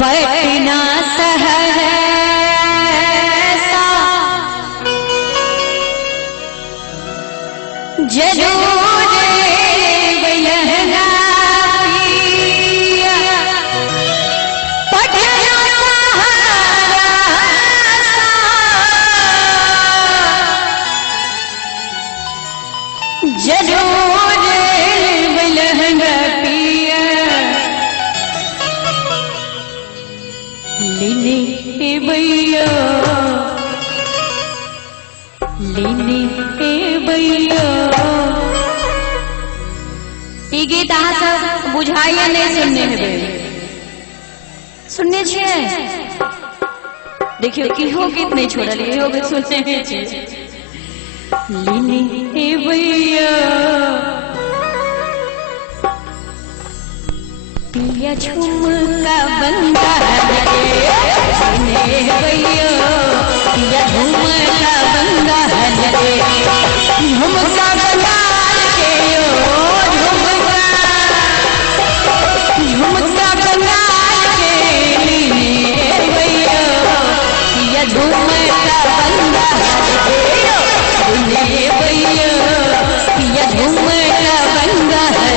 पटना सहसा जरूर लहंगा पिया, पटना सहसा जरूर लहंगा पिया, लेने भैया लेने भैया। ई गीत अहाँ सब बुझाइए नहीं सुनने हेबे, सुनने छियै? देखियो इहो गीत नहीं छोड़ल, इहो गीत सुनने छियै। लेने भैया पिया झुमका बंदा रे, लेने भैया पिया झुमका बंदा रे, झुमका बंदा के ओ झुमका झुमका बंदा के, लेने भैया पिया झुमका बंदा रे, लेने भैया पिया झुमका बंदा रे।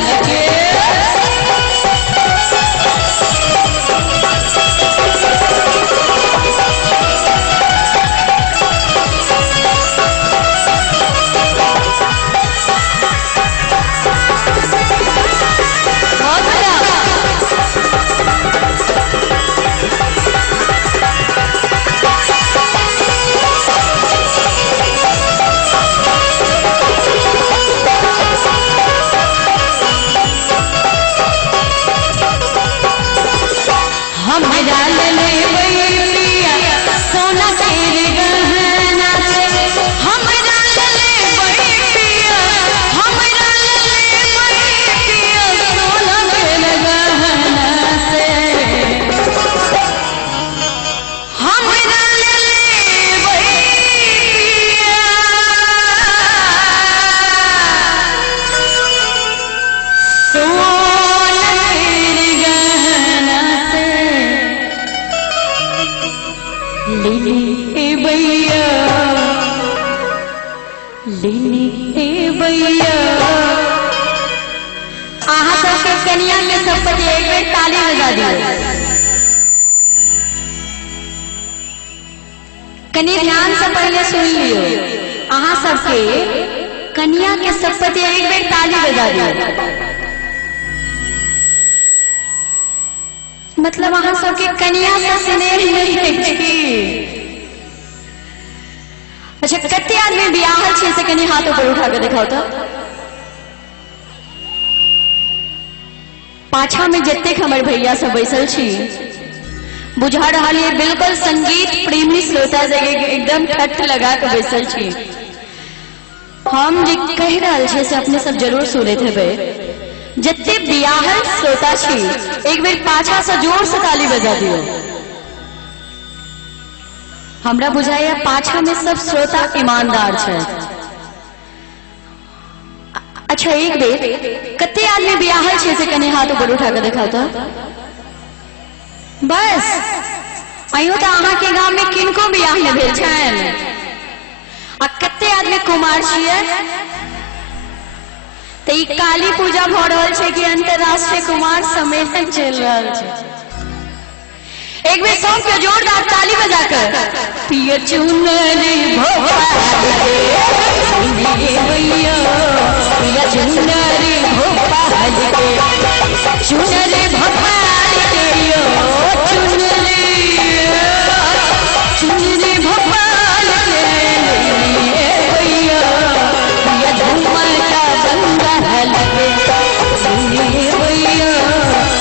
कन्या के सब पर एक बेर ताली बजा दियो। कनी ध्यान से पहले सुन लियो, अहाँ सबके कन्या के सब पर एक बेर ताली बजा दियो। मतलब अहाँ सबके कन्या से स्नेह नहीं है। अच्छा कते आदमी बियाहल छे से कनी हाथ ऊपर उठा के दिखाओ तो। पाछा में जत्ते हमर भैया सब बैसल छी, बुझा रहा है बिल्कुल संगीत प्रेमी श्रोता जगह एकदम ठट्ठ लगा के बैसल छी। हम जे कह रहल छे से अपने सब जरूर सुनैत हेबे। जत्ते बियाहल श्रोता छी एक बेर पाछा से जोर से ताली बजा दियो। हमरा बुझाया पाछा में सब श्रोता ईमानदार छे। अच्छा एक बेर कते आदमी बियाहल छे से कने हाथ ऊपर उठा के दिखाओ तो। बस आइयो तो अहाँ के गांव में किनको बियाह में भेल छन? आ कते आदमी कुमार छिए? तो ई काली पूजा भ रहल छे कि अंतरराष्ट्रीय कुमार सम्मेलन चल रहल छे। एक बेर सब के जोरदार ताली बजा कर पिया चुनरी भोपाल के, भैया पिया चुनरी भोपाल के, चुनरी भोपाल के यो चुनरी चुनरी भोपाल के, भैया पिया झुमका बंदा लगे, भैया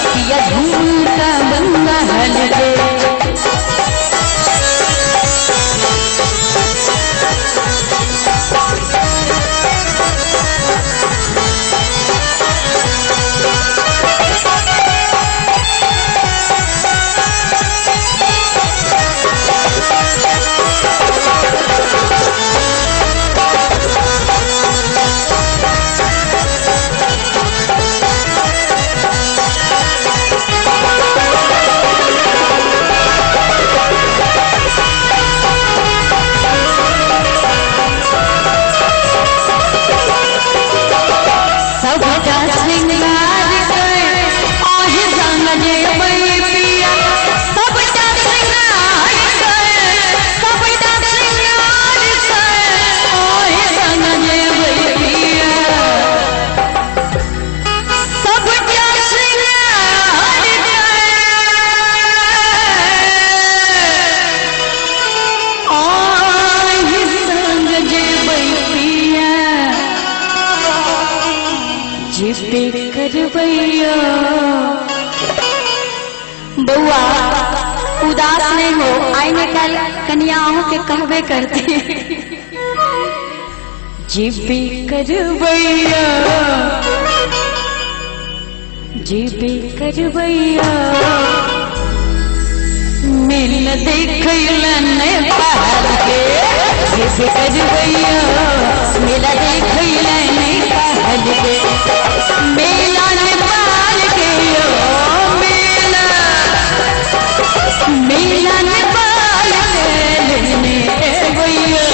पिया झुमका बंदा लगे। बउआ उदास नहीं हो, आईने कल कन्याओं के कहवे करती जीबी करवैया जीबी करवैया मिल देखैलन पहाड़ के जीबी करवैया मेला देखैलन पहाड़ के मेला नेपाल के मेला मेला नेपाल के लेने भैया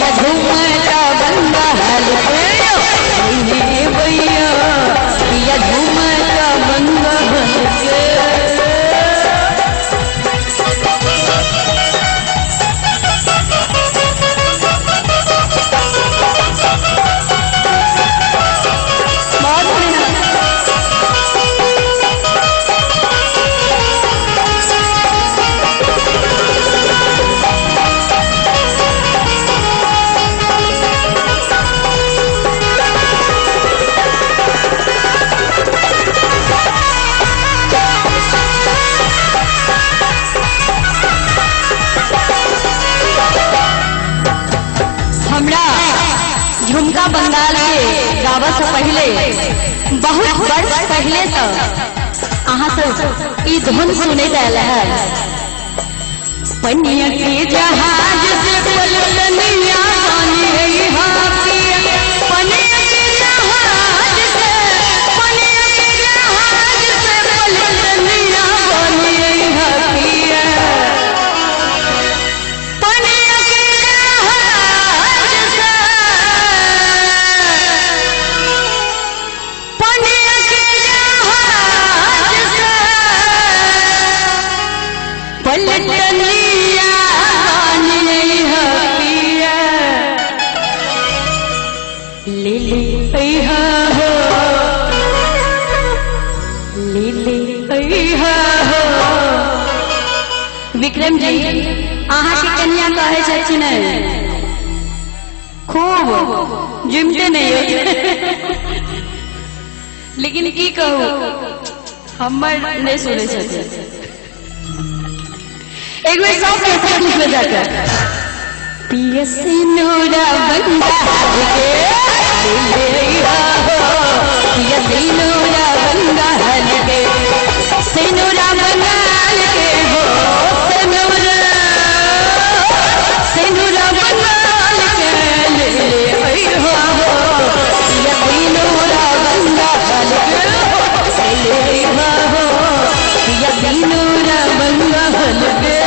या झूमता बंगाल के लेने भैया या झूमता बंगाल के झुमका बंगाल के गावा से पहले बहुत वर्ष पहले से अहाँ सब ई धुन सुने जाल है पनिया के जहाज से पलटनिया बनी है हाथिया पनिया के जहाज से पनिया के जहाज से पलटनिया बनी है हाथिया पनिया के जहाज से पनिया के जहाज से पलटनिया बनी है हाथिया लिली ऐहा हो लिली ऐहा हो विक्रम जी अहाँ के कन्या कहे छथिन खूब जिमते नहीं हो लेकिन की कहू हमर नहीं सुने छथिन एक बार सब कैसे लिख जाकर पियसी नूरा बंगाल के लेया हो पियसी नूरा बंगाल के सिनुरा बंगाल के हो सिनुरा बंगाल के ले हो पियसी नूरा बंगाल के ले हो पियसी नूरा बंगाल के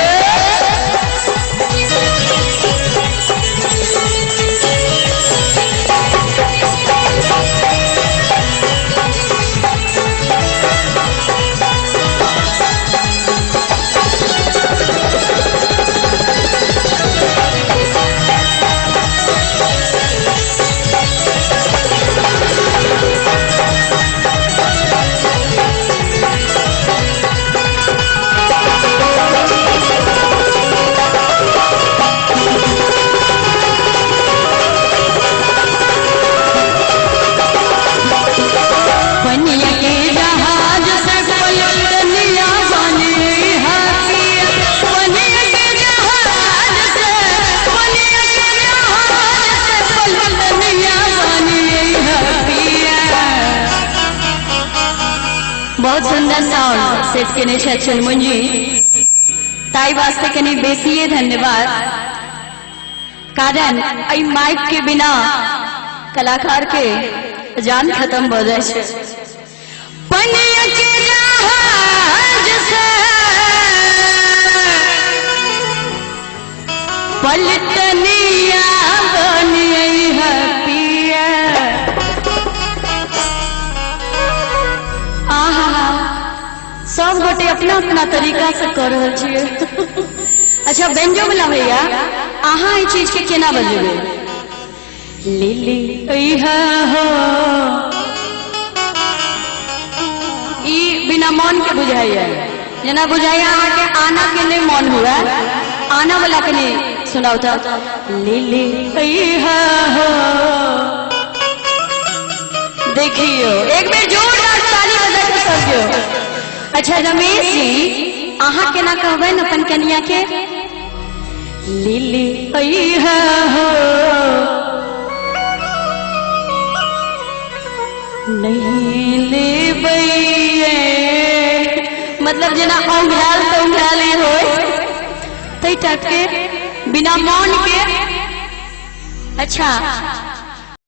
बहुत सुंदर साउंड सेट के छे चुनमुन जी ताई वास्ते कनी बेसिए धन्यवाद कारण आई माइक के बिना कलाकार के जान खत्म हो जाए छे पनिया के जहाज से पलटनिया बनी है पिया सब गोटे अपना अपना तरीका से कर रहल छिए अच्छा बेंजो वाला भैया अहाँ ई चीज के केना बजेबे लिली ऐहा हो ई बिना मन के बुझाइया जना बुझाइया अहाँ के आना के नहीं मन हुआ आना वाला के नहीं सुनाओ था लिली ऐहा हो देखियो एक बार जोरदार ताली बजा के सब जो अच्छा रमेश जी अहाँ केना कहबै अपन कनिया के लिली अइहा हो नहीं लेबै मतलब जेना औंघाल तो औंघाले हो तै टाइप के बिना मौन के। अच्छा